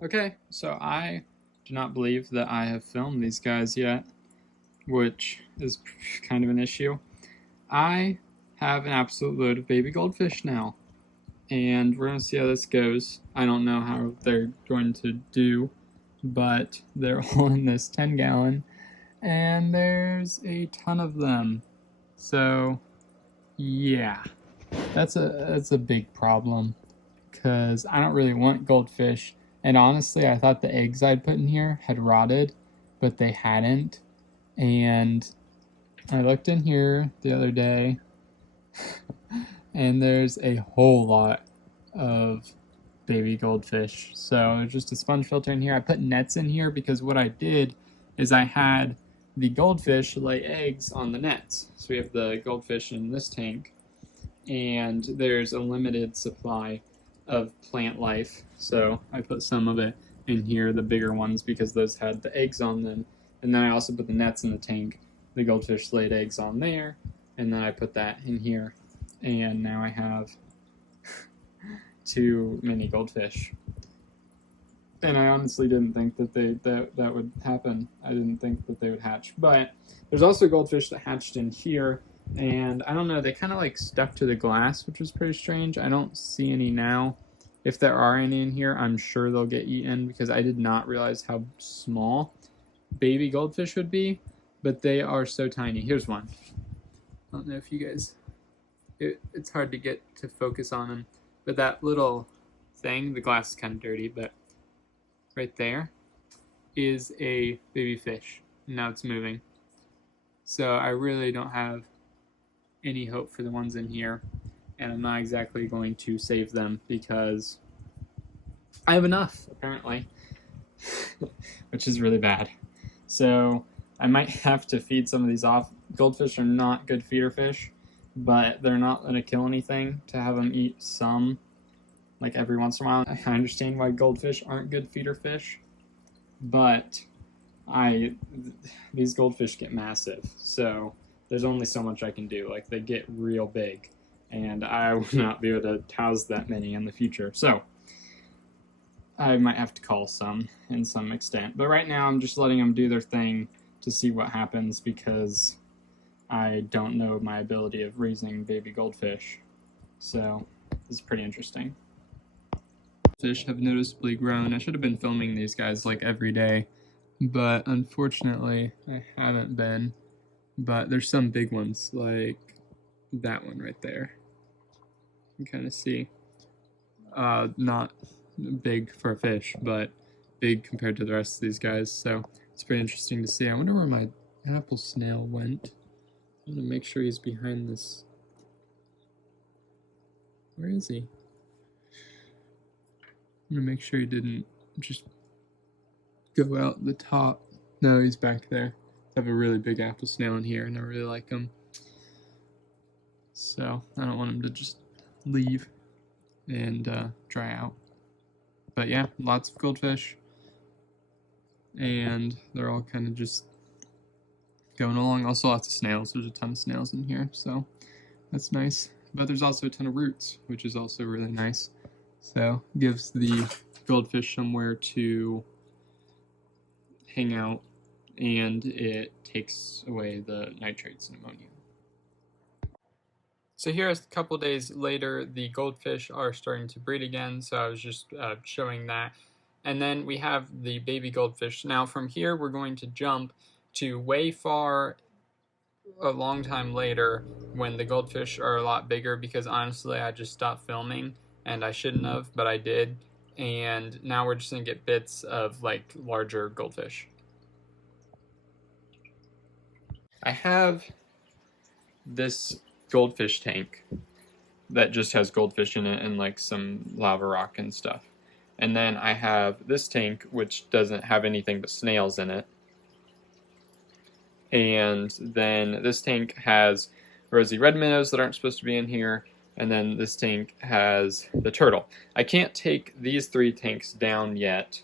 Okay, so I do not believe that I have filmed these guys yet, which is kind of an issue. I have an absolute load of baby goldfish now, and we're going to see how this goes. I don't know how they're going to do, but they're all in this 10-gallon, and there's a ton of them. So, yeah, that's a big problem, because I don't really want goldfish. And honestly, I thought the eggs I'd put in here had rotted, but they hadn't. And I looked in here the other day, and there's a whole lot of baby goldfish. So there's just a sponge filter in here. I put nets in here because what I did is I had the goldfish lay eggs on the nets. So we have the goldfish in this tank, and there's a limited supply of plant life, so I put some of it in here, the bigger ones, because those had the eggs on them. And then I also put the nets in the tank. The goldfish laid eggs on there, and then I put that in here, and now I have too many goldfish. And I honestly didn't think that that would happen. I didn't think that they would hatch. But there's also goldfish that hatched in here, and I don't know, they kind of like stuck to the glass, which was pretty strange. I don't see any now. If there are any in here, I'm sure they'll get eaten, because I did not realize how small baby goldfish would be, but they are so tiny. Here's one. I don't know if you guys, it's hard to get to focus on them, but that little thing, the glass is kind of dirty, but right there is a baby fish. Now it's moving. So I really don't have any hope for the ones in here, and I'm not exactly going to save them because I have enough, apparently, which is really bad. So I might have to feed some of these off. Goldfish are not good feeder fish, but they're not going to kill anything to have them eat some, like every once in a while. I understand why goldfish aren't good feeder fish, but these goldfish get massive, so there's only so much I can do. Like, they get real big, and I will not be able to house that many in the future. So I might have to call some in some extent. But right now I'm just letting them do their thing to see what happens, because I don't know my ability of raising baby goldfish. So this is pretty interesting. Fish have noticeably grown. I should have been filming these guys like every day, but unfortunately I haven't been. But there's some big ones, like that one right there. You can kind of see. Not big for a fish, but big compared to the rest of these guys. So it's pretty interesting to see. I wonder where my apple snail went. I'm gonna make sure he's behind this. Where is he? I'm gonna make sure he didn't just go out the top. No, he's back there. I have a really big apple snail in here, and I really like him. So I don't want him to just leave and dry out. But yeah, lots of goldfish, and they're all kind of just going along. Also lots of snails. There's a ton of snails in here, so that's nice. But there's also a ton of roots, which is also really nice. So gives the goldfish somewhere to hang out, and it takes away the nitrates and ammonia. So here, a couple days later, the goldfish are starting to breed again, so I was just showing that. And then we have the baby goldfish. Now from here, we're going to jump to way far a long time later, when the goldfish are a lot bigger, because honestly I just stopped filming, and I shouldn't have, but I did. And now we're just gonna get bits of like larger goldfish. I have this goldfish tank that just has goldfish in it and like some lava rock and stuff. And then I have this tank which doesn't have anything but snails in it. And then this tank has rosy red minnows that aren't supposed to be in here. And then this tank has the turtle. I can't take these 3 tanks down yet.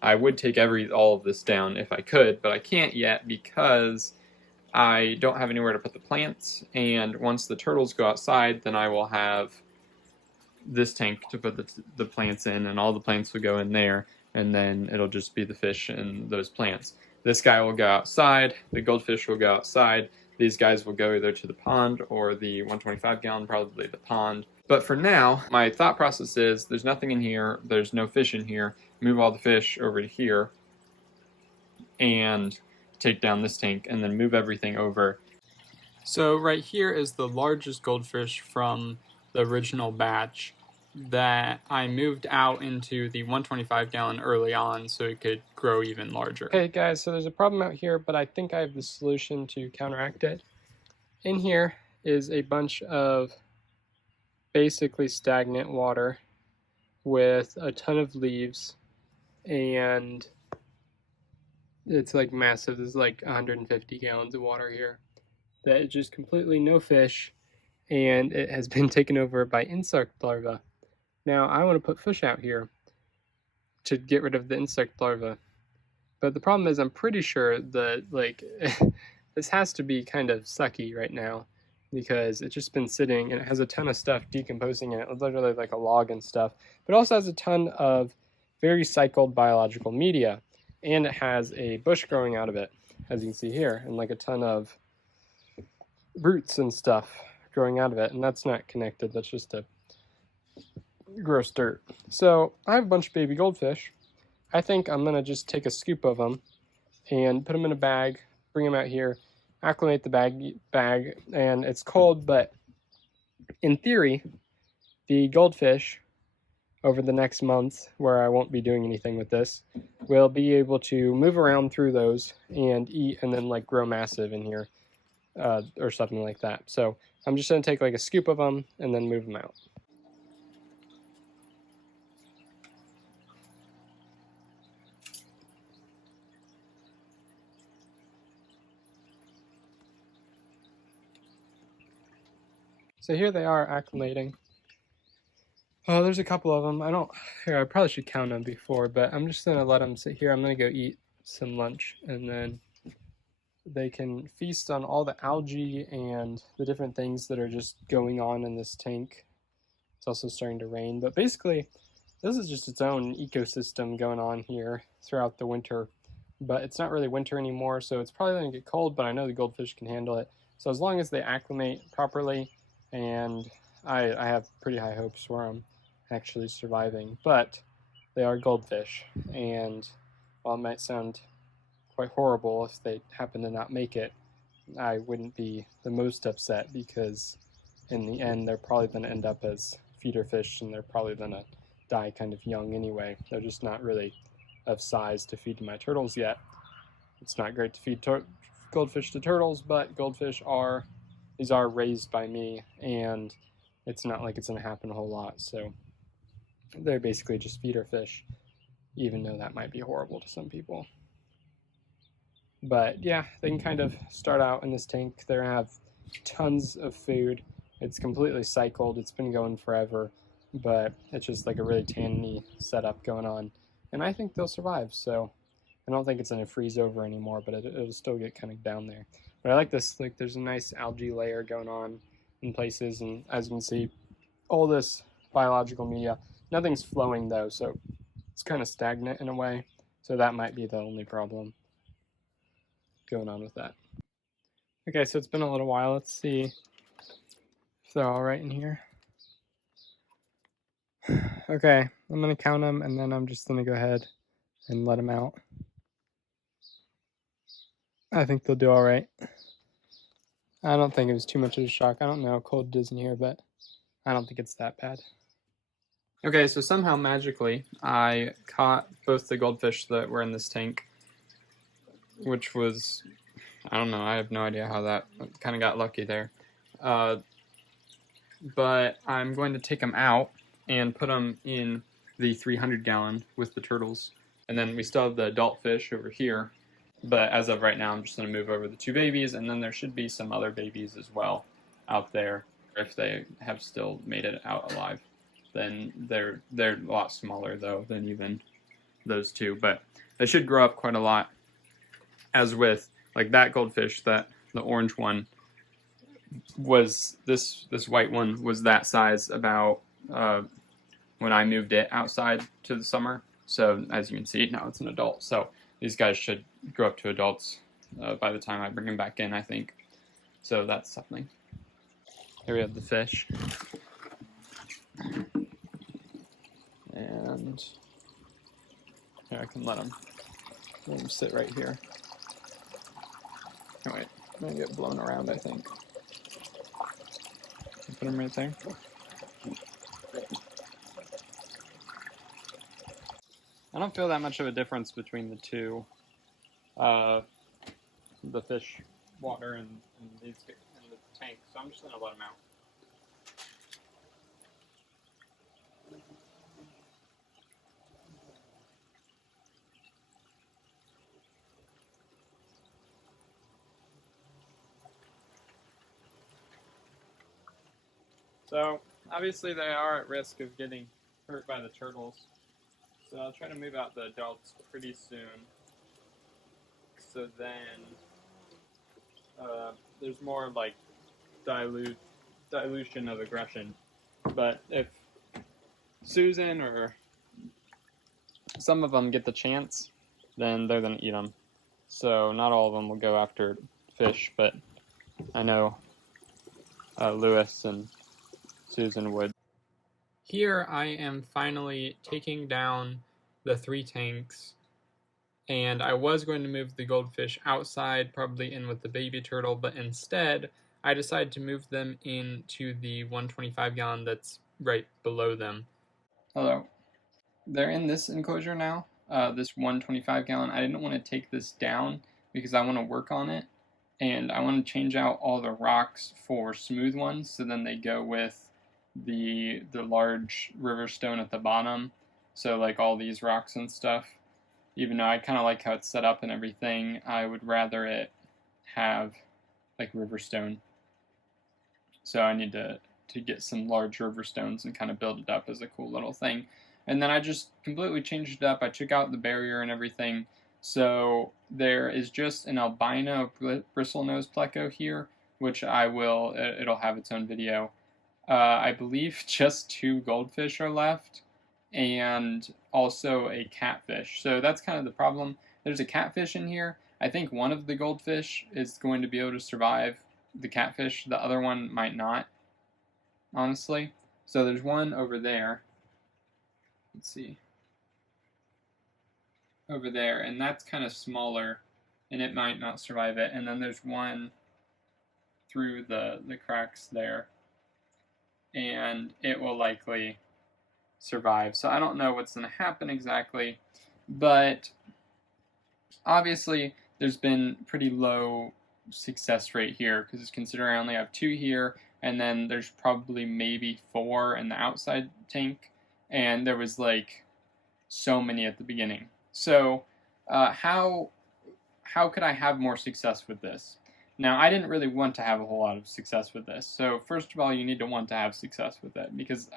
I would take all of this down if I could, but I can't yet because I don't have anywhere to put the plants, and once the turtles go outside, then I will have this tank to put the plants in, and all the plants will go in there, and then it'll just be the fish and those plants. This guy will go outside, the goldfish will go outside, these guys will go either to the pond or the 125 gallon, probably the pond. But for now, my thought process is there's nothing in here, there's no fish in here, move all the fish over to here and take down this tank and then move everything over. So right here is the largest goldfish from the original batch that I moved out into the 125 gallon early on so it could grow even larger. Okay guys, so there's a problem out here, but I think I have the solution to counteract it. In here is a bunch of basically stagnant water with a ton of leaves, and it's like massive. There's like 150 gallons of water here that is just completely no fish, and it has been taken over by insect larvae. Now I want to put fish out here to get rid of the insect larvae, but the problem is I'm pretty sure that like this has to be kind of sucky right now because it's just been sitting and it has a ton of stuff decomposing in it. It's literally like a log and stuff, but it also has a ton of very cycled biological media, and it has a bush growing out of it, as you can see here, and like a ton of roots and stuff growing out of it, and that's not connected, that's just a gross dirt. So I have a bunch of baby goldfish. I think I'm gonna just take a scoop of them and put them in a bag, bring them out here, acclimate the bag, and it's cold, but in theory, the goldfish over the next month, where I won't be doing anything with this, will be able to move around through those and eat and then like grow massive in here or something like that. So I'm just gonna take like a scoop of them and then move them out. So here they are acclimating. Oh, there's a couple of them. I probably should count them before, but I'm just gonna let them sit here. I'm gonna go eat some lunch, and then they can feast on all the algae and the different things that are just going on in this tank. It's also starting to rain, but basically this is just its own ecosystem going on here throughout the winter. But it's not really winter anymore, so it's probably gonna get cold, but I know the goldfish can handle it. So as long as they acclimate properly, and I have pretty high hopes for them actually surviving, but they are goldfish, and while it might sound quite horrible if they happen to not make it, I wouldn't be the most upset, because in the end they're probably going to end up as feeder fish, and they're probably going to die kind of young anyway. They're just not really of size to feed to my turtles yet. It's not great to feed goldfish to turtles, but goldfish are raised by me, and it's not like it's going to happen a whole lot, so they're basically just feeder fish, even though that might be horrible to some people. But yeah, they can kind of start out in this tank. They have tons of food. It's completely cycled. It's been going forever, but it's just like a really tanniny setup going on, and I think they'll survive. So I don't think it's going to freeze over anymore, but it'll still get kind of down there. But I like this, like there's a nice algae layer going on in places, and as you can see, all this biological media, nothing's flowing though, so it's kind of stagnant in a way, so that might be the only problem going on with that. Okay, so it's been a little while. Let's see if they're all right in here. Okay, I'm gonna count them, and then I'm just gonna go ahead and let them out. I think they'll do all right. I don't think it was too much of a shock. I don't know how cold it is in here, but I don't think it's that bad. Okay, so somehow magically I caught both the goldfish that were in this tank, which was, I don't know, I have no idea how that kind of got lucky there. But I'm going to take them out and put them in the 300 gallon with the turtles. And then we still have the adult fish over here. But as of right now, I'm just going to move over the two babies, and then there should be some other babies as well out there. If they have still made it out alive, then they're a lot smaller though than even those two. But they should grow up quite a lot. As with like that goldfish, that the orange one was this white one was that size about when I moved it outside to the summer. So as you can see, now it's an adult. So these guys should grow up to adults by the time I bring them back in, I think. So that's something. Here we have the fish. And here, I can let them sit right here. Oh wait, I'm gonna get blown around, I think. Put them right there. I don't feel that much of a difference between the two, the fish water and these and the tank, so I'm just gonna let them out. So obviously they are at risk of getting hurt by the turtles. So I'll try to move out the adults pretty soon. So then there's more like dilution of aggression. But if Susan or some of them get the chance, then they're gonna eat them. So not all of them will go after fish, but I know Lewis and Susan would. Here I am finally taking down the 3 tanks, and I was going to move the goldfish outside, probably in with the baby turtle, but instead I decided to move them into the 125 gallon that's right below them. Hello. They're in this enclosure now, this 125 gallon. I didn't want to take this down because I want to work on it, and I want to change out all the rocks for smooth ones, so then they go with the large river stone at the bottom. So like all these rocks and stuff, even though I kind of like how it's set up and everything, I would rather it have like river stone. So I need to get some large river stones and kind of build it up as a cool little thing. And then I just completely changed it up. I took out the barrier and everything. So there is just an albino bristlenose pleco here, which it'll have its own video. I believe just 2 goldfish are left, and also a catfish. So that's kind of the problem. There's a catfish in here. I think one of the goldfish is going to be able to survive the catfish. The other one might not, honestly. So there's one over there. Let's see. Over there, and that's kind of smaller, and it might not survive it. And then there's one through the cracks there, and it will likely survive. So I don't know what's going to happen exactly, but obviously there's been pretty low success rate here, because considering I only have 2 here, and then there's probably maybe 4 in the outside tank, and there was like so many at the beginning. So how could I have more success with this? Now, I didn't really want to have a whole lot of success with this. So first of all, you need to want to have success with it, because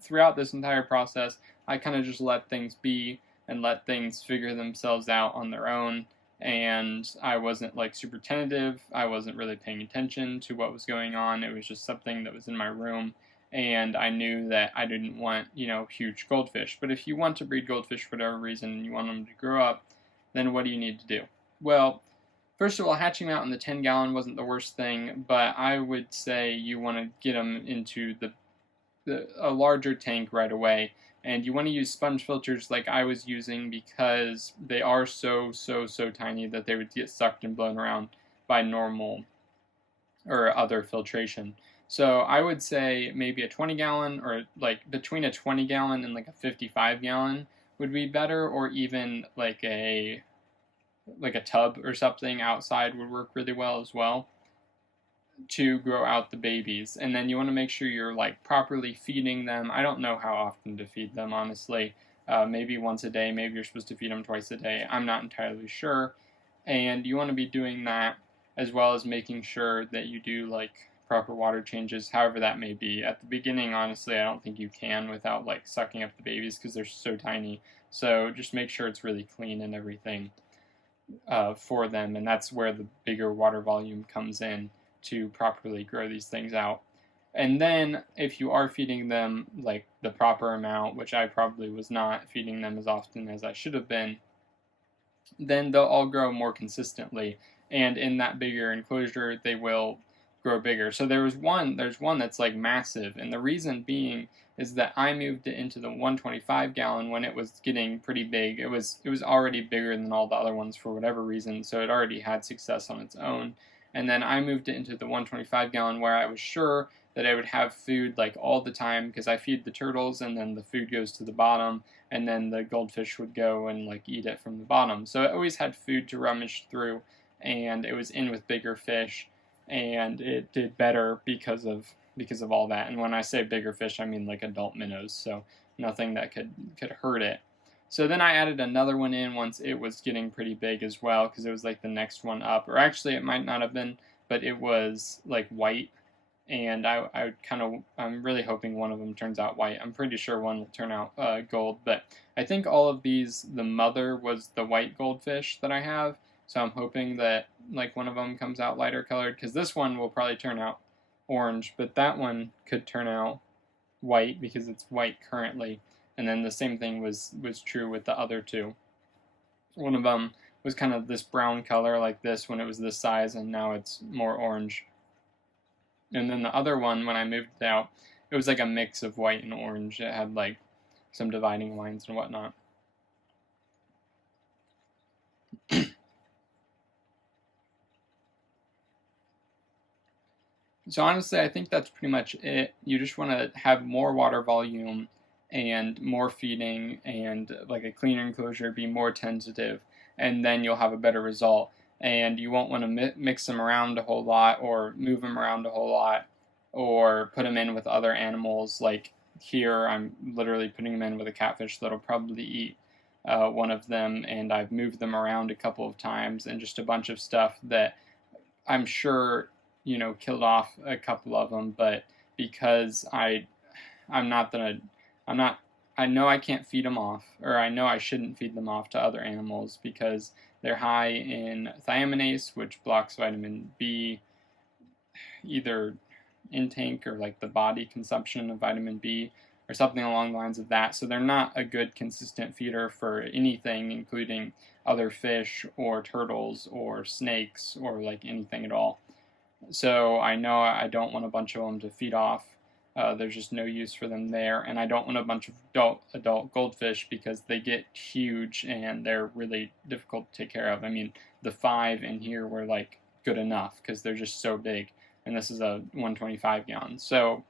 throughout this entire process, I kind of just let things be and let things figure themselves out on their own. And I wasn't like super tentative. I wasn't really paying attention to what was going on. It was just something that was in my room. And I knew that I didn't want, huge goldfish. But if you want to breed goldfish for whatever reason and you want them to grow up, then what do you need to do? Well, first of all, hatching them out in the 10 gallon wasn't the worst thing, but I would say you want to get them into a larger tank right away. And you want to use sponge filters like I was using, because they are so tiny that they would get sucked and blown around by normal or other filtration. So I would say maybe a 20 gallon, or like between a 20 gallon and like a 55 gallon would be better, or even like a tub or something outside would work really well as well to grow out the babies. And then you want to make sure you're like properly feeding them. I don't know how often to feed them, honestly. Maybe once a day, maybe you're supposed to feed them twice a day. I'm not entirely sure. And you want to be doing that, as well as making sure that you do like proper water changes, however that may be. At the beginning, honestly, I don't think you can without like sucking up the babies, because they're so tiny. So just make sure it's really clean and everything for them, and that's where the bigger water volume comes in to properly grow these things out. And then if you are feeding them like the proper amount, which I probably was not feeding them as often as I should have been, then they'll all grow more consistently. And in that bigger enclosure, they will grow bigger. So there's one that's like massive, and the reason being is that I moved it into the 125 gallon when it was getting pretty big. It was already bigger than all the other ones for whatever reason, so it already had success on its own. And then I moved it into the 125 gallon where I was sure that I would have food like all the time, because I feed the turtles and then the food goes to the bottom, and then the goldfish would go and like eat it from the bottom. So it always had food to rummage through, and it was in with bigger fish, and it did better because of all that. And when I say bigger fish, I mean like adult minnows, so nothing that could hurt it. So then I added another one in once it was getting pretty big as well, because it was like the next one up, or actually it might not have been, but it was like white. And I'm really hoping one of them turns out white. I'm pretty sure one will turn out gold, but I think all of these, the mother was the white goldfish that I have, so I'm hoping that like one of them comes out lighter colored, because this one will probably turn out orange, but that one could turn out white because it's white currently. And then the same thing was true with the other two. One of them was kind of this brown color like this when it was this size, and now it's more orange. And then the other one, when I moved it out, it was like a mix of white and orange. It had like some dividing lines and whatnot. So honestly, I think that's pretty much it. You just want to have more water volume and more feeding and like a cleaner enclosure, be more tentative, and then you'll have a better result. And you won't want to mix them around a whole lot or move them around a whole lot or put them in with other animals. Like here, I'm literally putting them in with a catfish that'll probably eat one of them, and I've moved them around a couple of times, and just a bunch of stuff that I'm sure killed off a couple of them, but because I know I can't feed them off, or I know I shouldn't feed them off to other animals because they're high in thiaminase, which blocks vitamin B, either intake or like the body consumption of vitamin B or something along the lines of that. So they're not a good consistent feeder for anything, including other fish or turtles or snakes or like anything at all. So I know I don't want a bunch of them to feed off. There's just no use for them there, and I don't want a bunch of adult goldfish because they get huge and they're really difficult to take care of. I mean, the 5 in here were like good enough because they're just so big, and this is a 125 gallon. So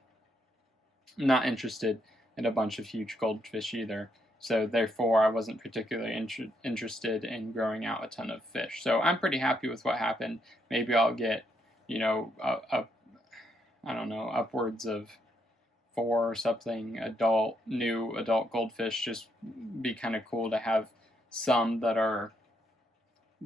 I'm not interested in a bunch of huge goldfish either. So therefore, I wasn't particularly interested in growing out a ton of fish. So I'm pretty happy with what happened. Maybe I'll get I don't know, upwards of 4 or something new adult goldfish. Just be kind of cool to have some that are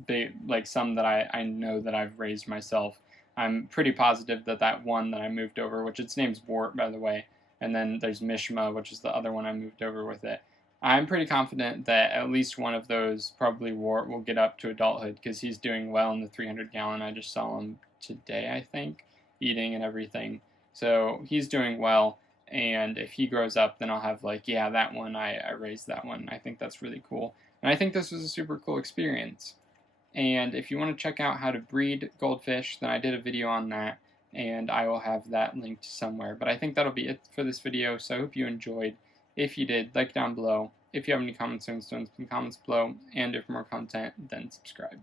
big, like some that I know that I've raised myself. I'm pretty positive that one that I moved over, which its name's Wart, by the way, and then there's Mishma, which is the other one I moved over with it. I'm pretty confident that at least one of those, probably Wart, will get up to adulthood because he's doing well in the 300 gallon. I just saw him today, I think, eating and everything. So he's doing well, and if he grows up, then I'll have like, yeah, that one, I raised that one. I think that's really cool. And I think this was a super cool experience. And if you want to check out how to breed goldfish, then I did a video on that, and I will have that linked somewhere. But I think that'll be it for this video, so I hope you enjoyed. If you did, like down below. If you have any comments or concerns, please comments below. And if more content, then subscribe.